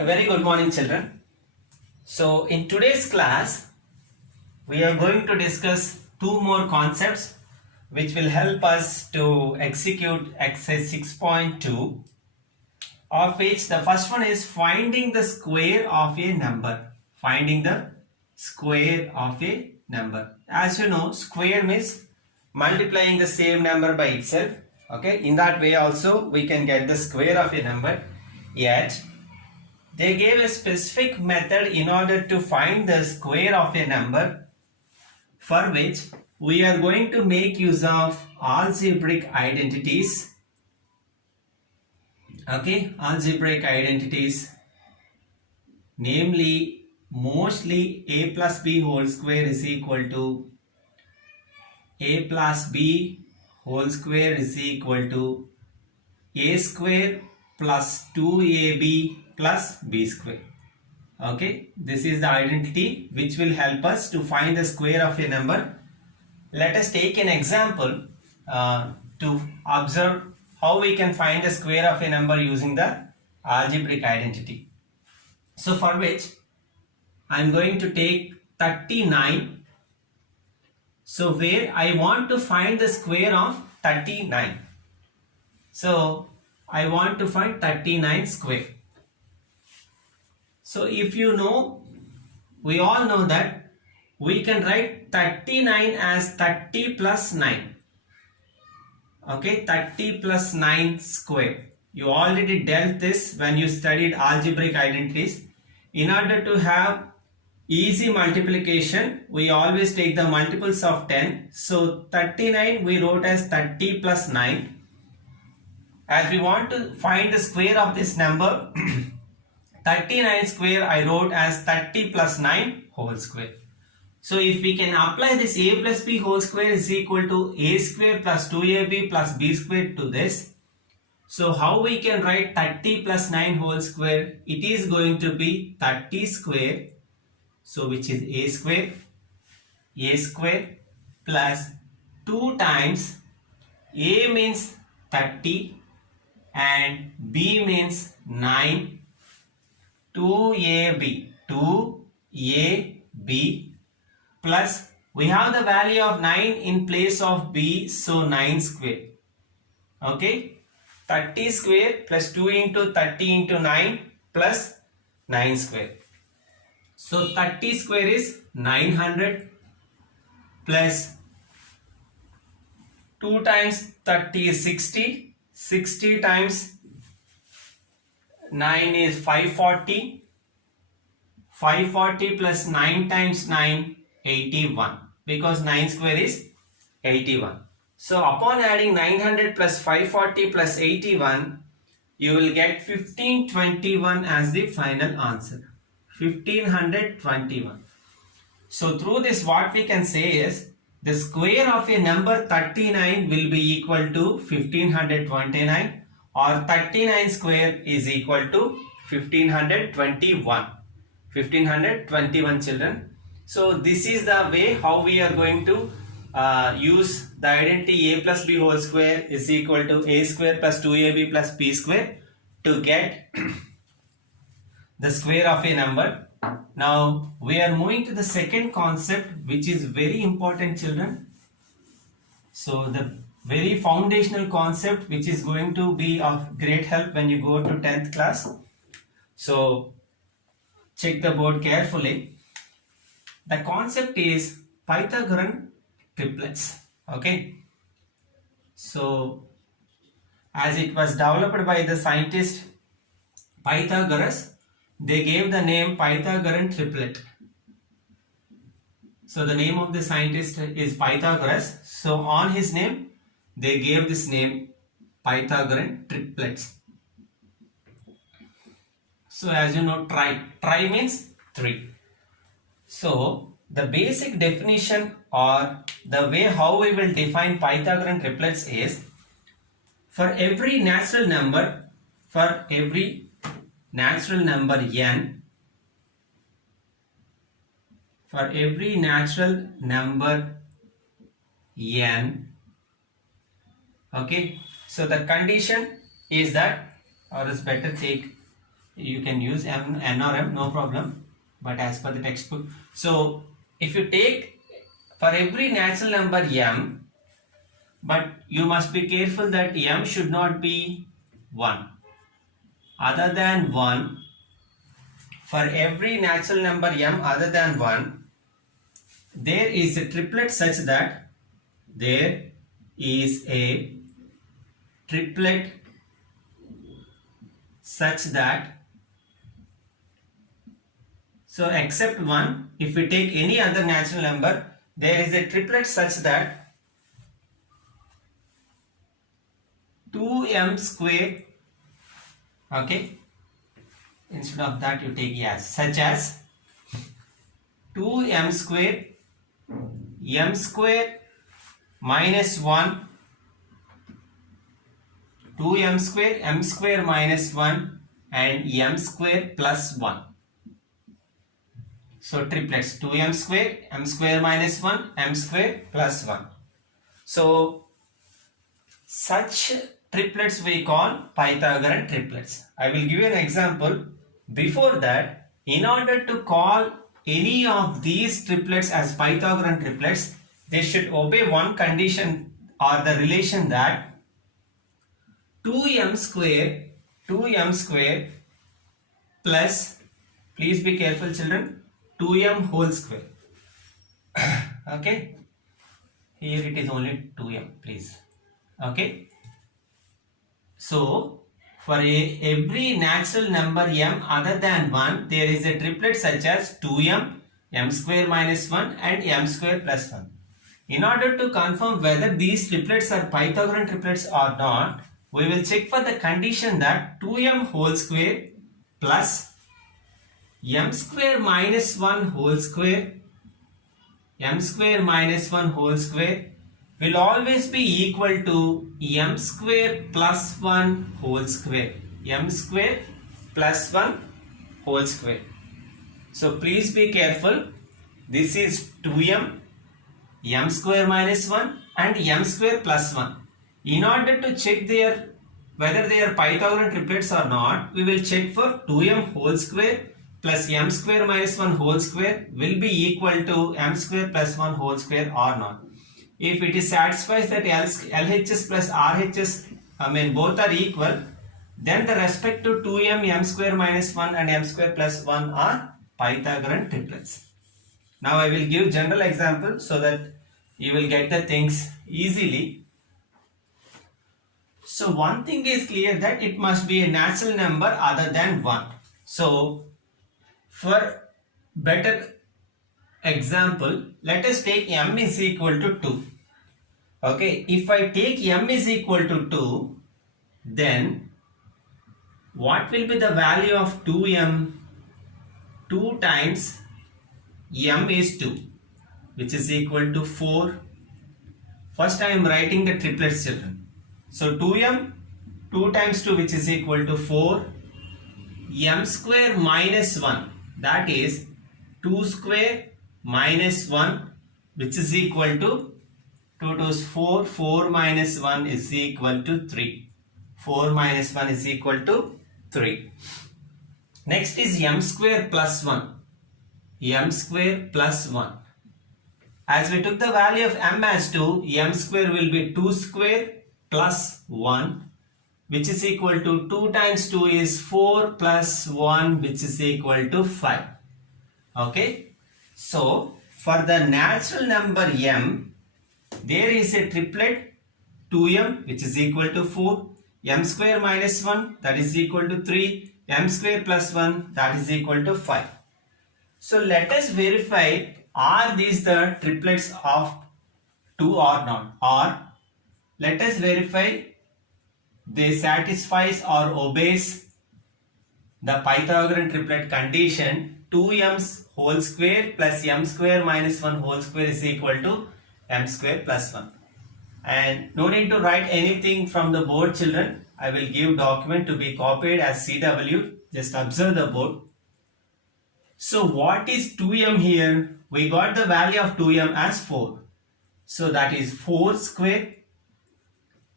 A very good morning, children. So in today's class we are going to discuss two more concepts which will help us to execute exercise 6.2, of which the first one is finding the square of a number. Finding the square of a number. As you know, square means multiplying the same number by itself. Okay, in that way also we can get the square of a number. Yet they gave a specific method in order to find the square of a number, for which we are going to make use of algebraic identities. Okay, algebraic identities, namely mostly a plus b whole square is equal to a plus b whole square is equal to a square plus 2ab plus b square. Okay, this is the identity which will help us to find the square of a number. Let us take an example to observe how we can find the square of a number using the algebraic identity. So for which I am going to take 39. So where I want to find the square of 39. So I want to find 39 square. So if you know, we all know that we can write 39 as 30 plus 9. Okay, 30 plus 9 square. You already dealt this when you studied algebraic identities. In order to have easy multiplication, we always take the multiples of 10. So 39 we wrote as 30 plus 9. As we want to find the square of this number, 39 square I wrote as 30 plus 9 whole square. So if we can apply this a plus b whole square is equal to a square plus 2ab plus b square to this. So how we can write 30 plus 9 whole square? It is going to be 30 square. So which is a square plus 2 times a means 30 and b means 9. 2ab plus we have the value of 9 in place of b, so 9 square. Okay, 30 square plus 2 into 30 into 9 plus 9 square. So 30 square is 900 plus 2 times 30 is 60. 60 times 9 is 540. 540 plus 9 times 9, 81. Because 9 square is 81. So upon adding 900 plus 540 plus 81, you will get 1521 as the final answer. 1521. So through this what we can say is, the square of a number 39 will be equal to 1529, or 39 square is equal to 1521. 1521 children. So this is the way how we are going to use the identity a plus b whole square is equal to a square plus 2ab plus b square to get the square of a number. Now we are moving to the second concept, which is very important, children. So the very foundational concept which is going to be of great help when you go to 10th class. So check the board carefully. The concept is Pythagorean triplets. Okay. So as it was developed by the scientist Pythagoras, they gave the name Pythagorean triplet. So the name of the scientist is Pythagoras. So on his name, they gave this name Pythagorean triplets. So as you know, tri means 3. So the basic definition or the way how we will define Pythagorean triplets is, for every natural number n, okay, so the condition is that, or is better take you can use n or m, no problem, but as per the textbook. So if you take for every natural number m, but you must be careful that m should not be 1. Other than 1, for every natural number m other than 1, there is a triplet such that there is a triplet such that, so except 1, if we take any other natural number, there is a triplet such that 2m square, okay, instead of that you take as, such as 2m square, m square minus 1, 2m square, m square minus 1 and m square plus 1. So triplets, 2m square, m square minus 1, m square plus 1. So such triplets we call Pythagorean triplets. I will give you an example. Before that, in order to call any of these triplets as Pythagorean triplets, they should obey one condition or the relation that 2m square plus, please be careful children, 2m whole square. Okay, here it is only 2m, please. Okay, so for every natural number m other than 1, there is a triplet such as 2m, m square minus 1 and m square plus 1. In order to confirm whether these triplets are Pythagorean triplets or not, we will check for the condition that 2m whole square plus m square minus 1 whole square, m square minus 1 whole square will always be equal to m square plus 1 whole square, m square plus 1 whole square. So please be careful, this is 2m, m square minus 1 and m square plus 1. In order to check whether they are Pythagorean triplets or not, we will check for 2m whole square plus m square minus 1 whole square will be equal to m square plus 1 whole square or not. If it is satisfies that LHS plus RHS, both are equal, then the respective 2m, m square minus 1 and m square plus 1 are Pythagorean triplets. Now I will give general example so that you will get the things easily. So one thing is clear that it must be a natural number other than 1. So for better example, let us take m is equal to 2. Okay, if I take m is equal to 2, then what will be the value of 2m? 2 times m is 2, which is equal to 4. First I am writing the triplets children. So 2m, 2 times 2 which is equal to 4, m square minus 1, that is 2 square minus 1 which is equal to 2 2's 4, 4 minus 1 is equal to 3. 4 minus 1 is equal to 3. Next is m square plus 1. M square plus 1. As we took the value of m as 2, m square will be 2 square plus 1 which is equal to 2 times 2 is 4 plus 1 which is equal to 5. Okay. So for the natural number m, there is a triplet 2m which is equal to 4, m square minus 1 that is equal to 3, m square plus 1 that is equal to 5. So let us verify, are these the triplets of 2 or not, or let us verify they satisfies or obeys the Pythagorean triplet condition 2m whole square plus m square minus 1 whole square is equal to m square plus 1. And no need to write anything from the board children. I will give document to be copied as CW. Just observe the board. So what is 2m here? We got the value of 2m as 4. So that is 4 square,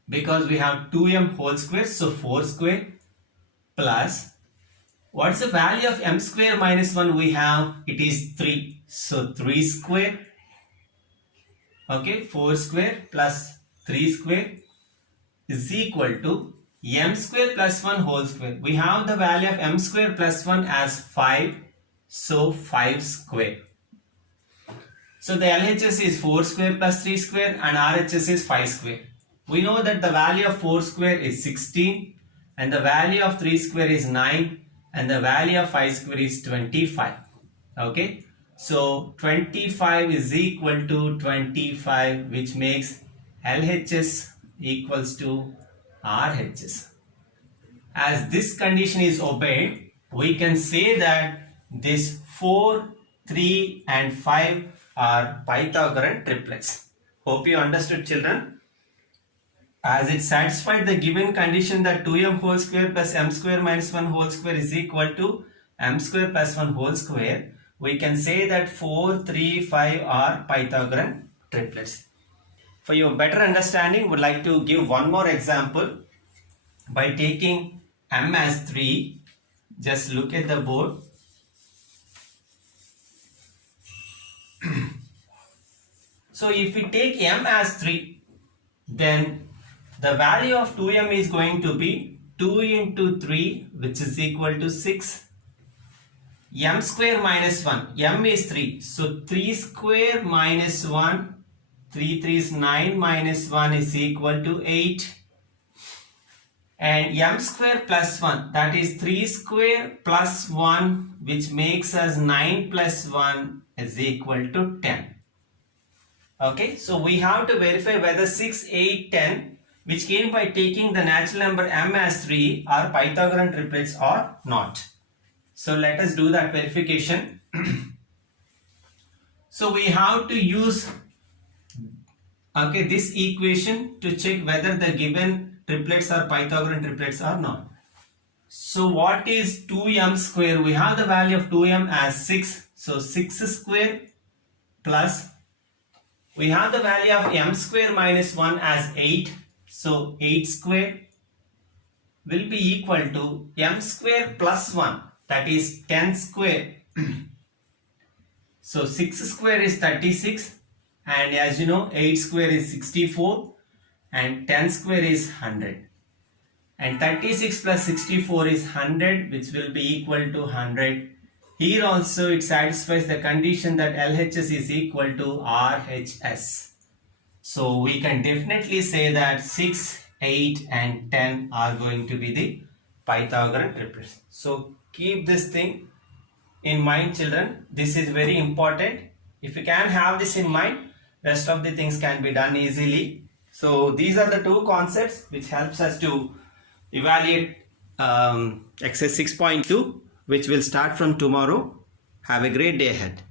because we have 2m whole square, so 4 square plus What's the value of m square minus 1 we have? It is 3. So 3 square, okay, 4 square plus 3 square is equal to m square plus 1 whole square. We have the value of m square plus 1 as 5. So 5 square. So the LHS is 4 square plus 3 square and RHS is 5 square. We know that the value of 4 square is 16 and the value of 3 square is 9 and the value of 5 square is 25. Okay. So 25 is equal to 25, which makes LHS equals to RHS. As this condition is obeyed, we can say that this 4, 3 and 5 are Pythagorean triplets. Hope you understood, children. As it satisfied the given condition that 2m whole square plus m square minus 1 whole square is equal to m square plus 1 whole square, we can say that 4, 3, 5 are Pythagorean triplets. For your better understanding, would like to give one more example by taking m as 3. Just look at the board. So if we take m as 3, then the value of 2m is going to be 2 into 3, which is equal to 6. M square minus 1, m is 3, so 3 square minus 1, 3 3 is 9 minus 1 is equal to 8. And m square plus 1, that is 3 square plus 1, which makes us 9 plus 1 is equal to 10. Okay, so we have to verify whether 6, 8, 10, which came by taking the natural number m as 3, are Pythagorean triplets or not. So let us do that verification. So we have to use this equation to check whether the given triplets are Pythagorean triplets or not. So what is 2m square? We have the value of 2m as 6. So 6 square plus, we have the value of m square minus 1 as 8. So 8 square will be equal to m square plus 1, that is 10 square. So 6 square is 36, and as you know 8 square is 64 and 10 square is 100. And 36 plus 64 is 100, which will be equal to 100. Here also it satisfies the condition that LHS is equal to RHS. So we can definitely say that 6, 8 and 10 are going to be the Pythagorean triplets. So keep this thing in mind, children. This is very important. If you can have this in mind, rest of the things can be done easily. So these are the two concepts which helps us to evaluate exercise 6.2, which will start from tomorrow. Have a great day ahead.